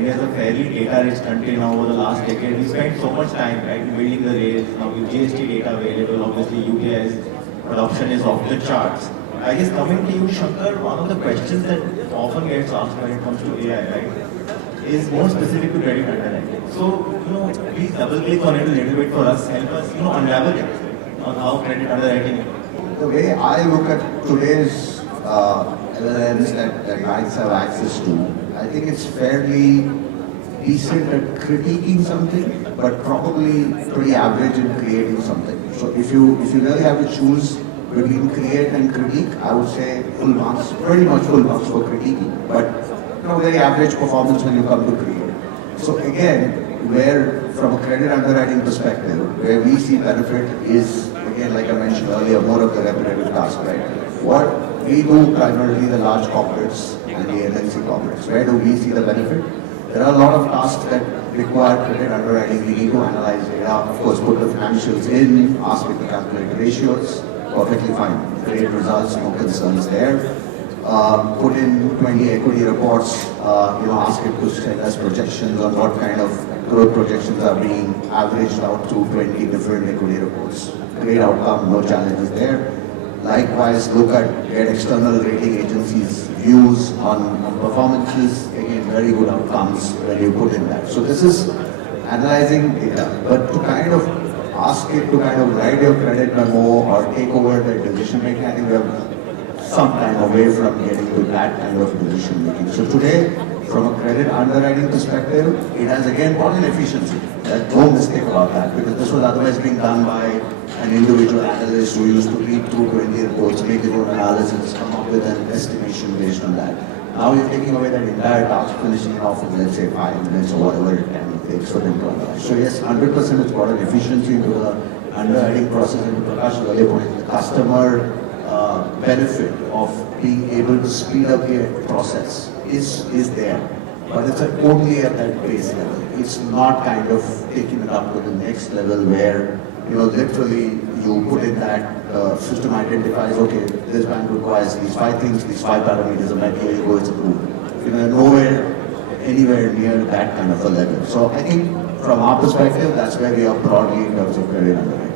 India is a fairly data-rich country now over the last decade. We spent so much time, right, building the rails. Now with GST data available, obviously UPI's adoption is off the charts. I guess coming to you, Shankar, one of the questions that often gets asked when it comes to AI, right, is more specific to credit underwriting. So, please double click on it a little bit for us, help us, unravel it on how credit underwriting. The way I look at today's LLMs that banks have access to, I think it's fairly decent at critiquing something, but probably pretty average in creating something. So if you really have to choose between create and critique, I would say full marks, pretty much full marks for critiquing, but very average performance when you come to create. So again, where from a credit underwriting perspective, where we see benefit is, again, like I mentioned earlier, more of the repetitive task, right? What we do primarily the large corporates and the MNC corporates. Where do we see the benefit? There are a lot of tasks that require credit underwriting. We need to analyze data, of course, put the financials in, ask it to calculate ratios, perfectly fine. Great results, no concerns there. Put in 20 equity reports, ask it to send us projections on what kind of growth projections are being averaged out to 20 different equity reports. Great outcome, no challenges there. Likewise, get external rating agencies' views on performances. Again, very good outcomes when you put in that. So this is analyzing data, but to kind of ask it to kind of write your credit memo or take over the decision making, I think we have some time away from getting to that kind of decision making. So today, from a credit underwriting perspective, it has again brought in efficiency. There's no mistake about that, because this was otherwise being done by an individual analyst who used to read through 20 reports, make their own analysis, come up with an estimation based on that. Now you're taking away that entire task, finishing it off in, let's say, 5 minutes or whatever it takes for them to analyze. So yes, 100% it's brought an efficiency into the underwriting process, and to Prakash earlier point, the customer benefit of being able to speed up the process is there. But it's only at that base level. It's not kind of taking it up to the next level where, literally you put in that system identifies, okay, this bank requires these 5 things, these 5 parameters are met, here you go, it's approved. Nowhere, anywhere near that kind of a level. So I think from our perspective, that's where we are broadly in terms of credit underwriting.